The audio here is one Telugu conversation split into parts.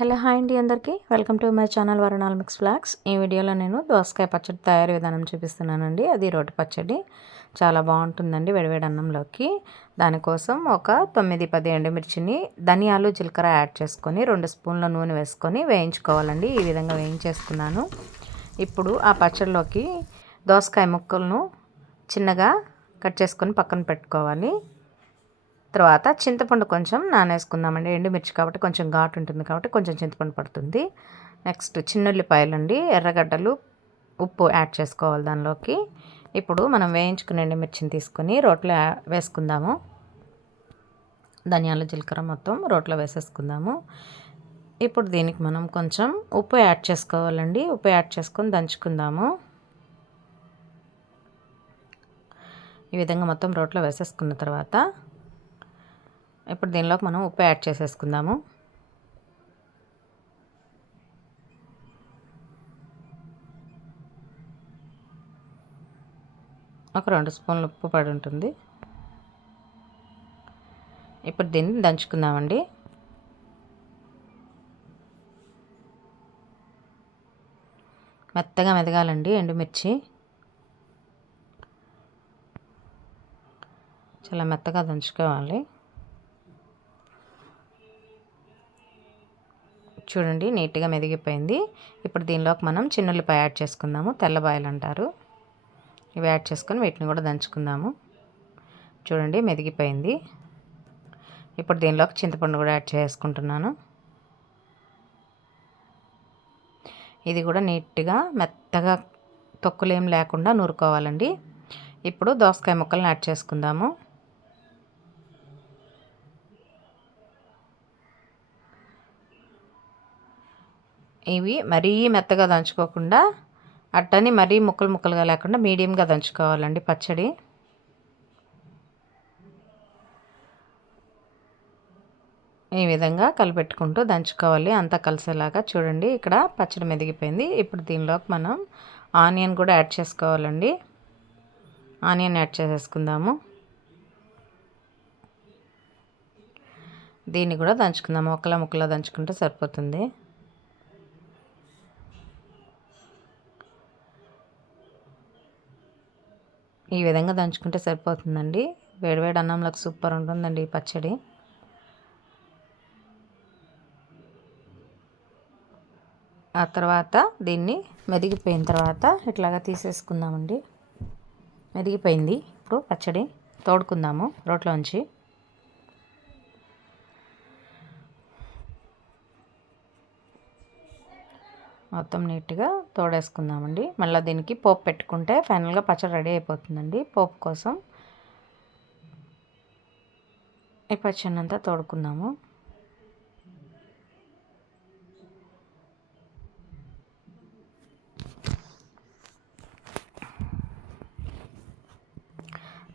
హలో హాయ్ అండి అందరికీ. వెల్కమ్ టు మై ఛానల్ వరణాల్ మిక్స్ ఫ్లాక్స్. ఈ వీడియోలో నేను దోసకాయ పచ్చడి తయారీ విధానం చూపిస్తున్నానండి. అది రోటి పచ్చడి. చాలా బాగుంటుందండి వేడివేడి అన్నంలోకి దానికోసం ఒక తొమ్మిది పది ఎండుమిర్చిని ధనియాలు జీలకర్ర యాడ్ చేసుకొని రెండు స్పూన్ల నూనె వేసుకొని వేయించుకోవాలండి. ఈ విధంగా వేయించేసుకున్నాను. ఇప్పుడు ఆ పచ్చడిలోకి దోసకాయ ముక్కలను చిన్నగా కట్ చేసుకొని పక్కన పెట్టుకోవాలి. తర్వాత చింతపండు కొంచెం నానేసుకుందామండి. ఎండుమిర్చి కాబట్టి కొంచెం ఘాటు ఉంటుంది కాబట్టి కొంచెం చింతపండు పడుతుంది. నెక్స్ట్ చిన్నుల్లిపాయలు అండి ఎర్రగడ్డలు ఉప్పు యాడ్ చేసుకోవాలి దానిలోకి. ఇప్పుడు మనం వేయించుకునే ఎండుమిర్చిని తీసుకొని రోట్లో వేసుకుందాము. ధనియాలు జీలకర్ర మొత్తం రోట్లో వేసేసుకుందాము. ఇప్పుడు దీనికి మనం కొంచెం ఉప్పు యాడ్ చేసుకోవాలండి. ఉప్పు యాడ్ చేసుకొని దంచుకుందాము. ఈ విధంగా మొత్తం రోట్లో వేసేసుకున్న తర్వాత ఇప్పుడు దీనిలోకి మనం ఉప్పు యాడ్ చేసేసుకుందాము. ఒక రెండు స్పూన్లు ఉప్పు పడి ఉంటుంది. ఇప్పుడు దీన్ని దంచుకుందామండి. మెత్తగా మెదగాలండి ఎండుమిర్చి. చాలా మెత్తగా దంచుకోవాలి. చూడండి నీట్గా మెదిగిపోయింది. ఇప్పుడు దీనిలోకి మనం చిన్నుల్లిపాయ యాడ్ చేసుకుందాము. తెల్లబాయలు అంటారు ఇవి యాడ్ చేసుకొని వీటిని కూడా దంచుకుందాము. చూడండి మెదిగిపోయింది. ఇప్పుడు దీనిలోకి చింతపండు కూడా యాడ్ చేసుకుంటున్నాను. ఇది కూడా నీట్గా మెత్తగా తొక్కులేం లేకుండా నూరుకోవాలండి. ఇప్పుడు దోసకాయ ముక్కలను యాడ్ చేసుకుందాము. ఇవి మరీ మెత్తగా దంచుకోకుండా అట్టని మరీ ముక్కలు ముక్కలుగా లేకుండా మీడియంగా దంచుకోవాలండి పచ్చడి. ఈ విధంగా కలిపెట్టుకుంటూ దంచుకోవాలి. అంతా కలిసేలాగా చూడండి ఇక్కడ పచ్చడి మెదిగిపోయింది. ఇప్పుడు దీనిలోకి మనం ఆనియన్ కూడా యాడ్ చేసుకోవాలండి. ఆనియన్ యాడ్ చేసేసుకుందాము. దీన్ని కూడా దంచుకుందాము. ముక్కల ముక్కలా దంచుకుంటే సరిపోతుంది. ఈ విధంగా దంచుకుంటే సరిపోతుందండి. వేడివేడి అన్నంలోకి సూపర్ ఉంటుందండి ఈ పచ్చడి. ఆ తర్వాత దీన్ని మెదిగిపోయిన తర్వాత ఇట్లాగా తీసేసుకుందామండి. మెదిగిపోయింది ఇప్పుడు పచ్చడి. తోడుకుందాము రోట్లోంచి. మొత్తం నీట్గా తోడేసుకుందామండి. మళ్ళీ దీనికి పోపు పెట్టుకుంటే ఫైనల్గా పచ్చడి రెడీ అయిపోతుందండి. పోపు కోసం ఈ పచ్చడి అంతా తోడుకుందాము.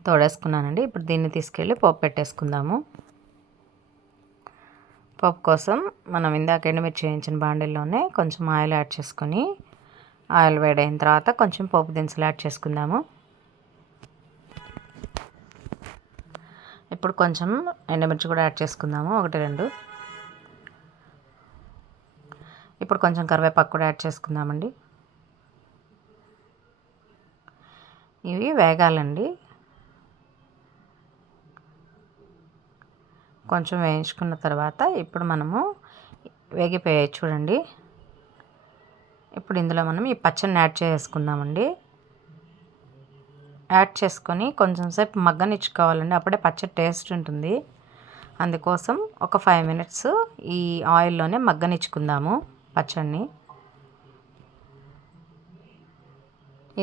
తోడేసుకున్నానండి. ఇప్పుడు దీన్ని తీసుకెళ్ళి పోపు పెట్టేసుకుందాము. పప్పు కోసం మనం ఇందాక ఎండుమిర్చి వేయించిన బాండిల్లోనే కొంచెం ఆయిల్ యాడ్ చేసుకొని ఆయిల్ వేడైన తర్వాత కొంచెం పోపు దినుసులు యాడ్ చేసుకుందాము. ఇప్పుడు కొంచెం ఎండుమిర్చి కూడా యాడ్ చేసుకుందాము ఒకటి రెండు. ఇప్పుడు కొంచెం కరివేపాకు కూడా యాడ్ చేసుకుందామండి. ఇవి వేగాలండి. కొంచెం వేయించుకున్న తర్వాత ఇప్పుడు మనము వేగిపోయాయి చూడండి. ఇప్పుడు ఇందులో మనం ఈ పచ్చడిని యాడ్ చేసుకుందామండి. యాడ్ చేసుకొని కొంచెం సేపు మగ్గనిచ్చుకోవాలండి. అప్పుడే పచ్చడి టేస్ట్ ఉంటుంది. అందుకోసం ఒక ఫైవ్ మినిట్స్ ఈ ఆయిల్లోనే మగ్గనిచ్చుకుందాము పచ్చడిని.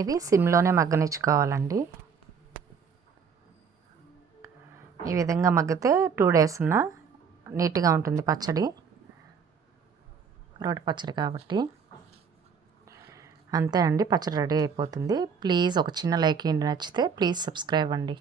ఇది సిమ్లోనే మగ్గనిచ్చుకోవాలండి. ఈ విధంగా మగ్గితే టూ డేస్ ఉన్న నీట్గా ఉంటుంది పచ్చడి. రోటి పచ్చడి కాబట్టి. అంతే అండి పచ్చడి రెడీ అయిపోతుంది. ప్లీజ్ ఒక చిన్న లైక్ ఏంటి నచ్చితే ప్లీజ్ సబ్స్క్రైబ్ అండి.